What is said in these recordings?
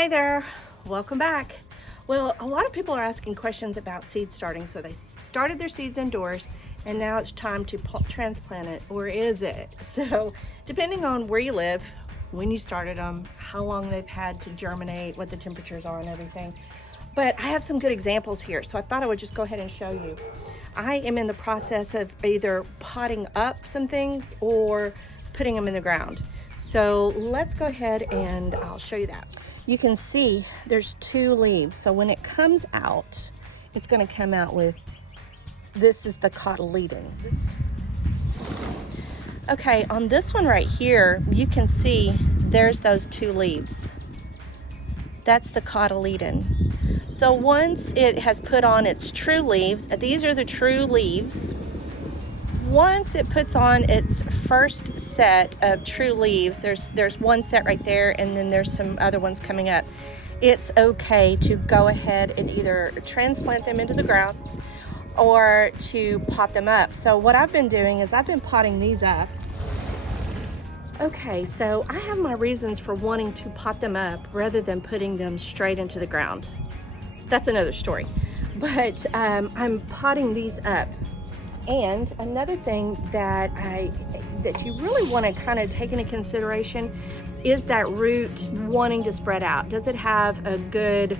Hey there, welcome back. Well, a lot of people are asking questions about seed starting. So they started their seeds indoors and now it's time to transplant it, or is it? So depending on where you live, when you started them, how long they've had to germinate, what the temperatures are and everything. But I have some good examples here, so I thought I would just go ahead and show you. I am in the process of either potting up some things or putting them in the ground. So let's go ahead and I'll show you that. You can see there's two leaves. So when it comes out, it's going to come out with, this is the Cotyledon. Okay, on this one right here, you can see there's those two leaves. That's the Cotyledon. So once it has put on its true leaves, these are the true leaves. Once it puts on its first set of true leaves, there's one set right there, and then there's some other ones coming up. It's okay to go ahead and either transplant them into the ground or to pot them up. So what I've been doing is I've been potting these up. Okay, so I have my reasons for wanting to pot them up rather than putting them straight into the ground. That's another story. But I'm potting these up. And another thing that you really want to kind of take into consideration is that root wanting to spread out. Does it have a good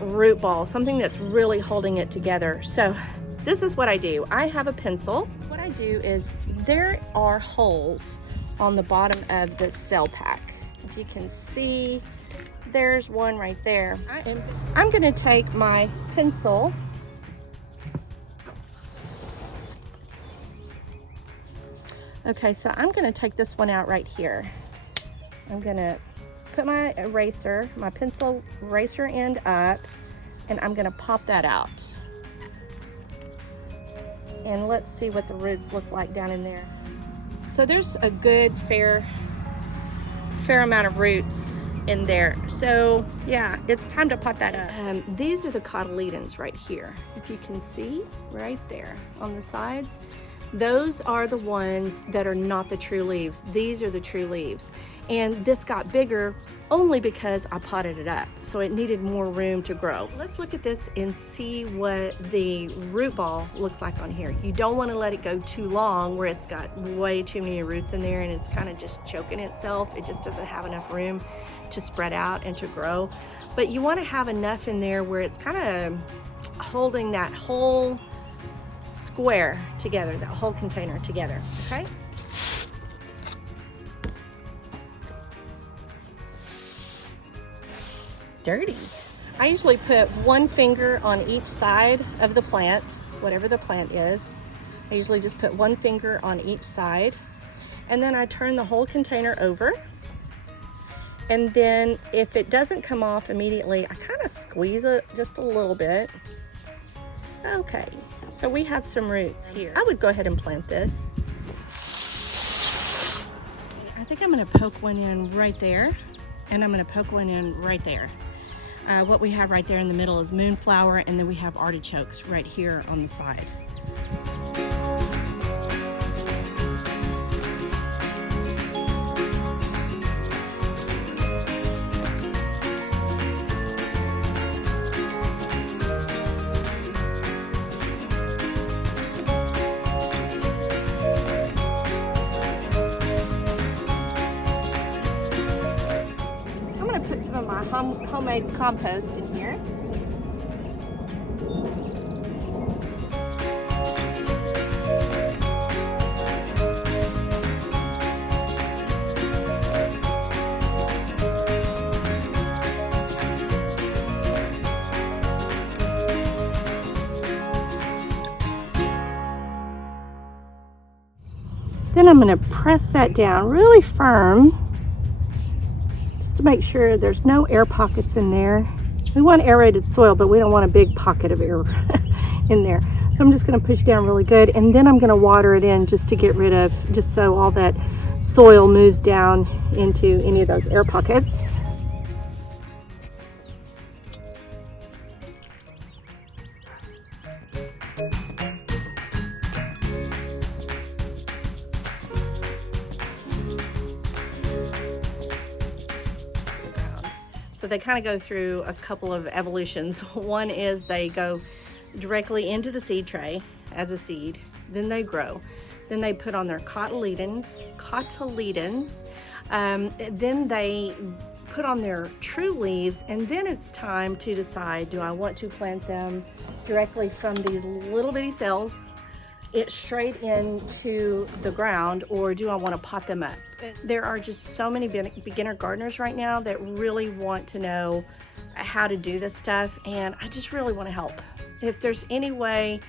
root ball, something that's really holding it together? So this is what I do. I have a pencil. What I do is there are holes on the bottom of the cell pack. If you can see, there's one right there. I'm going to take my pencil . Okay, so I'm going to take this one out right here. I'm going to put my eraser, my pencil eraser end up, and I'm going to pop that out. And let's see what the roots look like down in there. So there's a good fair amount of roots in there. So yeah, it's time to pot that up. These are the cotyledons right here. If you can see right there on the sides, those are the ones that are not the true leaves. These are the true leaves. And this got bigger only because I potted it up. So it needed more room to grow. Let's look at this and see what the root ball looks like on here. You don't want to let it go too long where it's got way too many roots in there and it's kind of just choking itself. It just doesn't have enough room to spread out and to grow. But you want to have enough in there where it's kind of holding that whole square together, that whole container together, okay? Dirty. I usually put one finger on each side of the plant, whatever the plant is. I usually just put one finger on each side, and then I turn the whole container over. And then if it doesn't come off immediately, I kind of squeeze it just a little bit. Okay, so we have some roots here. I would go ahead and plant this. I think I'm gonna poke one in right there, and I'm gonna poke one in right there. What we have right there in the middle is moonflower, and then we have artichokes right here on the side. Put some of my homemade compost in here. Then I'm going to press that down really firm, to make sure there's no air pockets in there. We want aerated soil, but we don't want a big pocket of air in there. So I'm just going to push down really good, and then I'm going to water it in just to get rid of, just so all that soil moves down into any of those air pockets. So they kind of go through a couple of evolutions. One is they go directly into the seed tray as a seed, then they grow. Then they put on their cotyledons, then they put on their true leaves, and then it's time to decide, do I want to plant them directly from these little bitty cells straight into the ground, or do I want to pot them up? There are just so many beginner gardeners right now that really want to know how to do this stuff, and I just really want to help. If there's any way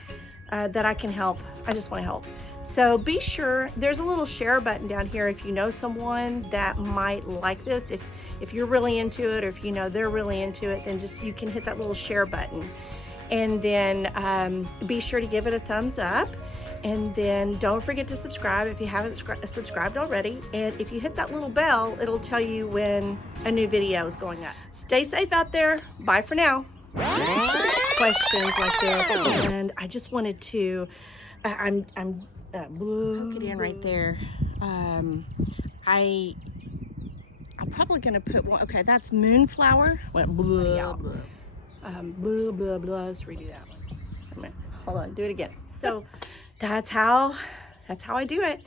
that I can help, I just want to help. So be sure, there's a little share button down here if you know someone that might like this. If you're really into it, or if you know they're really into it, then just you can hit that little share button. And then be sure to give it a thumbs up. And then don't forget to subscribe if you haven't subscribed already. And if you hit that little bell, it'll tell you when a new video is going up. Stay safe out there. Bye for now. Questions like this, and I just wanted to, I'm poke it in right there. I'm probably gonna put one. Okay, that's moonflower. Went blah blah. Blah blah blah. Let's redo that one. Hold on, do it again. So that's how I do it.